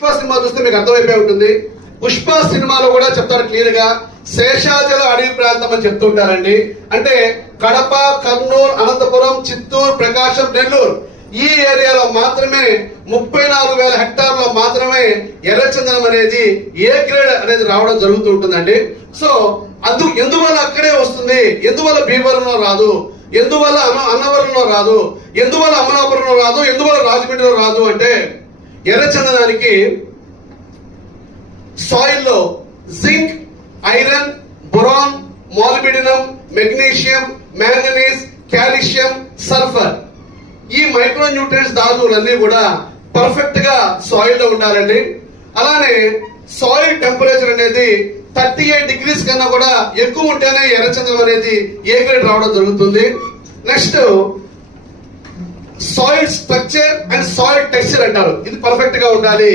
Pushpa cinema చూస్తే మీకు అర్థమైపోయి ఉంటుంది. పుష్ప సినిమాలో కూడా చెప్తారు క్లియర్ గా శేషాచల అడవి ప్రాంతం అని చెప్తుంటారండి. అంటే కడప, కర్నూలు, అనంతపురం, చిత్తూరు, ప్రకాశం, నెల్లూరు ఈ ఏరియాలో మాత్రమే 34,000 హెక్టార్లో మాత్రమే ఎర్రచందనం అనేది ఏ గ్రేడ్ అనేది రావడం జరుగుతూ ఉంటుందండి. సో ఎందువల్ల అక్కడే వస్తుంది, ఎందువల్ల భీమవరంలో రాదు, ఎందువల్ల అన్నవరంలో రాదు, ఎందువల్ల అమలాపురంలో రాదు, ఎందువల్ల రాజమండ్రిలో రాదు అంటే ఎర్రచందనానికి సాయిల్ లో zinc, iron, boron, molybdenum, magnesium, manganese, calcium, sulphur ఈ మైక్రో న్యూట్రియన్స్ ధాతువులన్నీ కూడా పర్ఫెక్ట్ గా సాయిల్ లో ఉండాలండి. అలానే సాయిల్ టెంపరేచర్ అనేది 38 డిగ్రీస్ కన్నా కూడా ఎక్కువ ఉంటేనే ఎర్రచందనం అనేది ఏ గ్రేడ్ రావడం జరుగుతుంది. Next soil structure and soil texture అంటారు, ఇది పర్ఫెక్ట్ గా ఉండాలి.